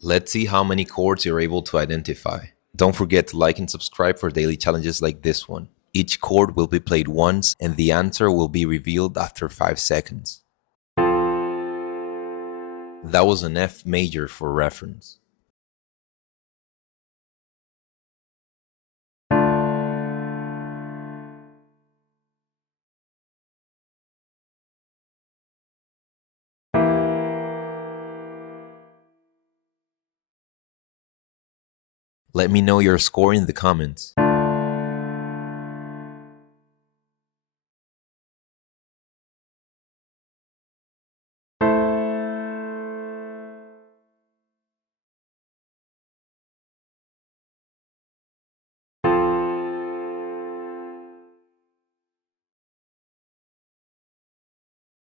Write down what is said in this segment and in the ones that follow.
Let's see how many chords you're able to identify. Don't forget to like and subscribe for daily challenges like this one. Each chord will be played once and the answer will be revealed after 5 seconds. That was an F major for reference. Let me know your score in the comments.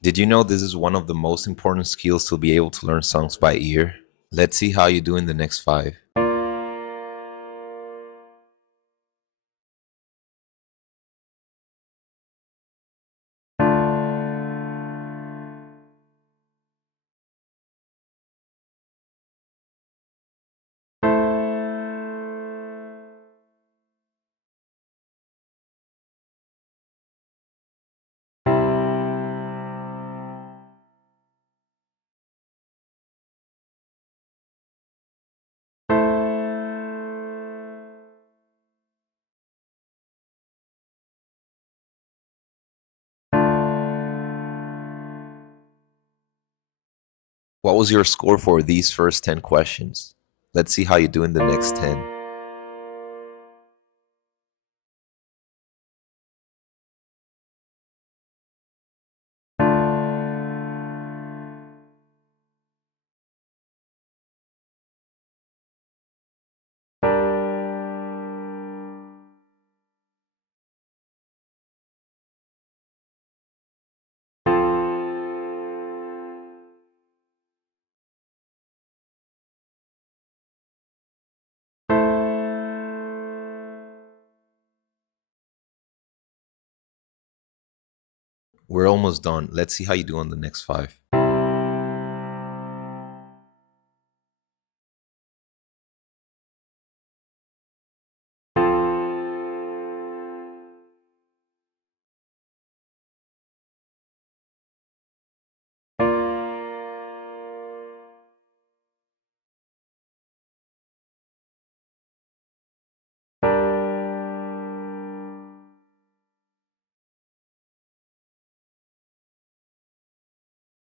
Did you know this is one of the most important skills to be able to learn songs by ear? Let's see how you do in the next 5. What was your score for these first 10 questions? Let's see how you do in the next 10. We're almost done. Let's see how you do on the next 5.